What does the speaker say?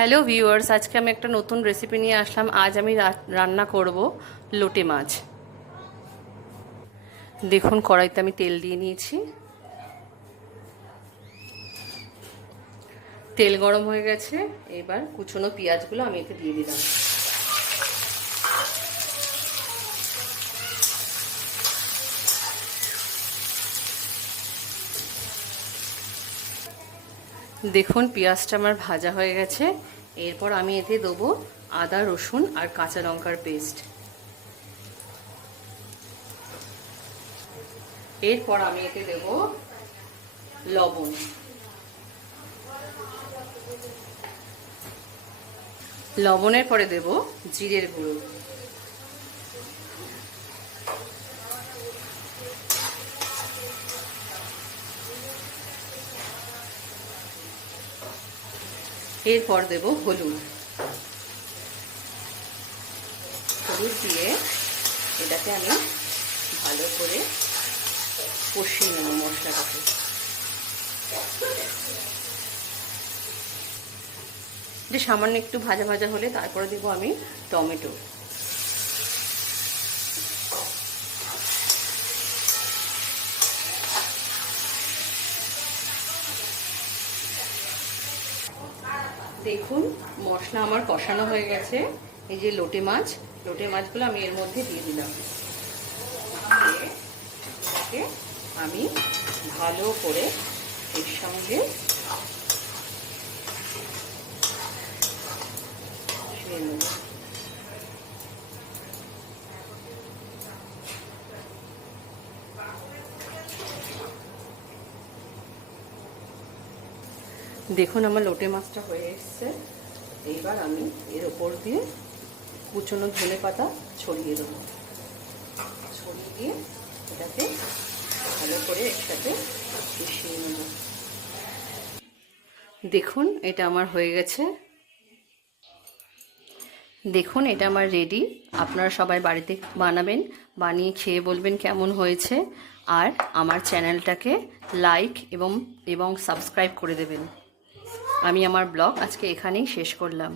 Hello viewers, আজকে আমি একটা নতুন রেসিপি নিয়ে আসলাম। আজ আমি রান্না করব লোটে মাছ। দেখুন, কড়াইতে আমি তেল দিয়ে নিয়েছি। তেল গরম হয়ে গেছে। এবার কুচনো পেঁয়াজগুলো আমি এতে দিয়ে দিলাম। দেখুন, পেঁয়াজটা আমার ভাজা হয়ে গেছে। এরপর আমি এতে দেবো আদা, রসুন আর কাঁচা লঙ্কার পেস্ট। এরপর আমি এতে দেব লবণ, লবণের পরে দেব জিরের গুঁড়ো, এরপর দেব হলুদ। হলুদ দিয়ে এটাকে আমি ভালো করে কষিয়ে নেব মশলাটাকে। যে সামান্য একটু ভাজা ভাজা হলে তারপরে দেবো আমি টমেটো। দেখুন, মশলা আমার কষানো হয়ে গেছে। এই যে লোটে মাছগুলো আমি এর মধ্যে দিয়ে দিলাম। এটাকে আমি ভালো করে এর সঙ্গে শুয়ে নেব। দেখুন, আমার লোটে মাছটা হয়ে এসছে। এইবার আমি এর ওপর দিয়ে কুচনো ধনে পাতা ছড়িয়ে দেবো। ছড়িয়ে দিয়ে এটাকে ভালো করে একসাথে মিশিয়ে নেব। দেখুন, এটা আমার হয়ে গেছে। দেখুন, এটা আমার রেডি। আপনারা সবাই বাড়িতে বানাবেন, বানিয়ে খেয়ে বলবেন কেমন হয়েছে। আর আমার চ্যানেলটাকে লাইক এবং সাবস্ক্রাইব করে দেবেন। আমি আমার ব্লগ আজকে এখানেই শেষ করলাম।